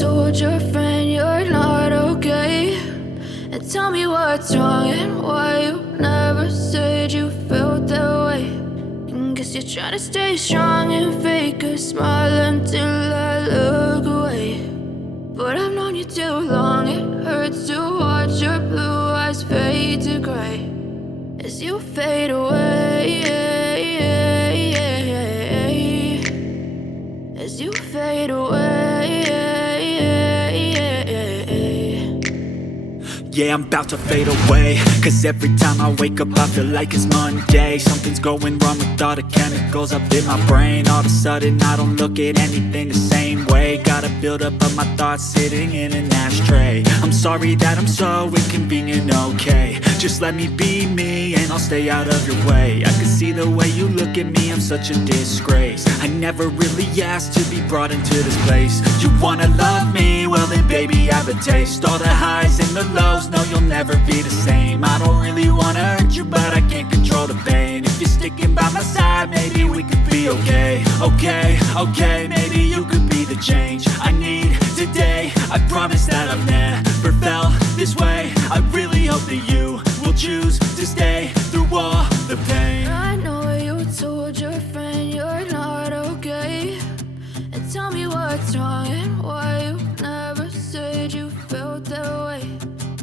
told your friend you're not okay? And tell me what's wrong and why you never said you felt that way. And guess you're trying to stay strong and fake a smile until I look away. But I've known you too long, it hurts to watch your blue eyes fade to gray as you fade away, as you fade away. Yeah, I'm about to fade away, cause every time I wake up I feel like it's Monday. Something's going wrong with all the chemicals up in my brain. All of a sudden I don't look at anything the same way. Gotta build up of my thoughts sitting in an ashtray. I'm sorry that I'm so inconvenient, okay? Just let me be me and I'll stay out of your way. I can see the way you look at me, I'm such a disgrace. I never really asked to be brought into this place. You wanna love me? Well then baby I have a taste. All the highs and the lows, no you'll never be the same. I don't really wanna hurt you but I can't control the pain. If you're sticking by my side maybe we could be okay. Okay, maybe you could be the change I need today. I promise that I've never felt this way. I really hope that you will choose to stay through all the pain. I know you told your friend you're not okay. And tell me what's wrong and why you never said you felt that way.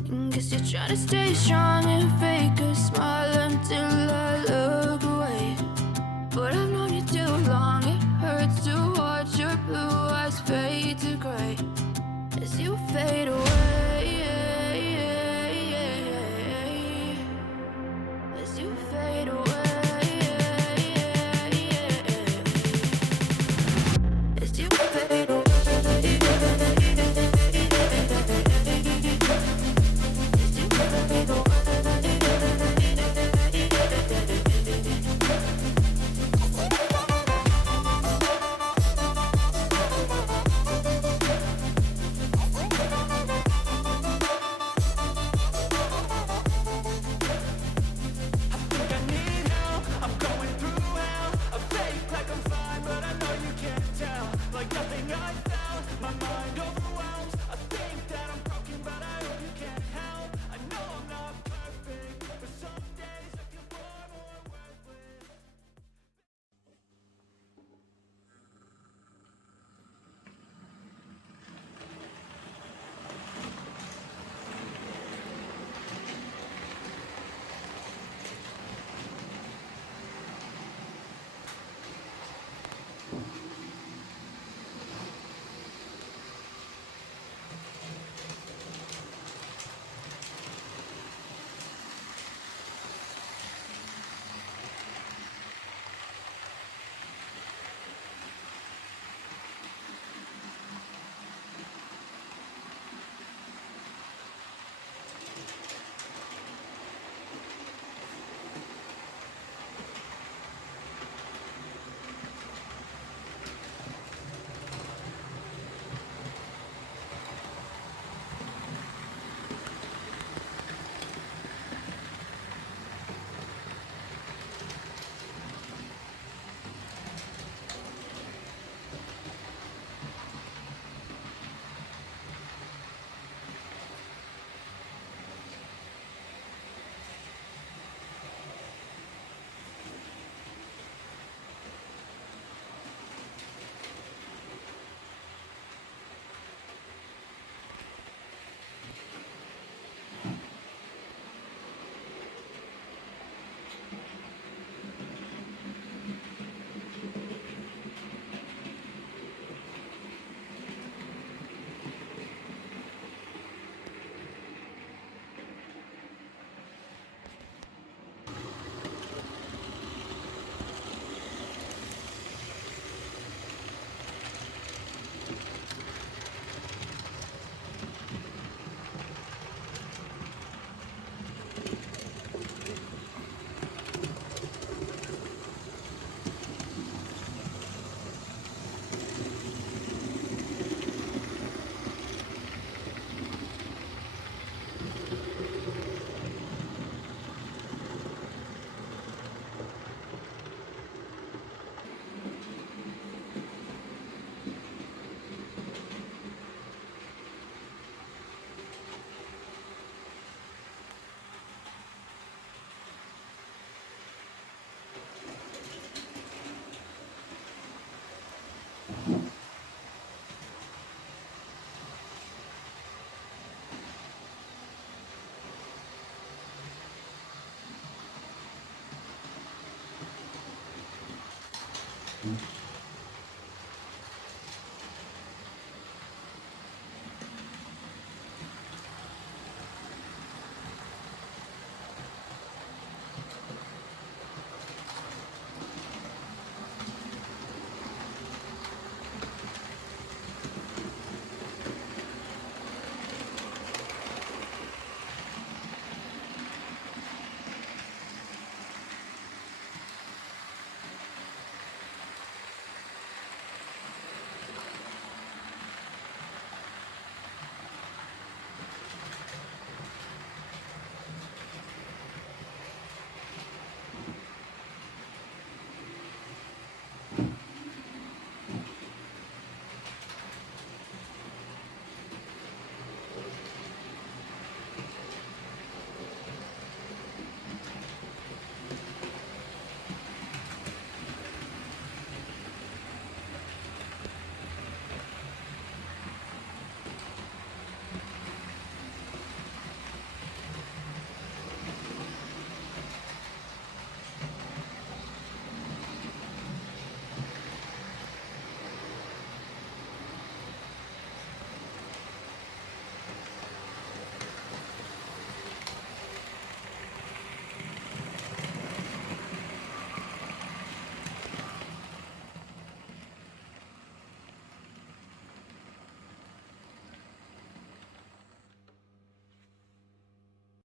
And guess you're trying to stay strong and fake a smile until I look away. But I've known you too long, it hurts to watch your blue eyes fade to gray as you fade away, as you fade away, as you fade away. Like nothing I felt, my mind overwhelmed.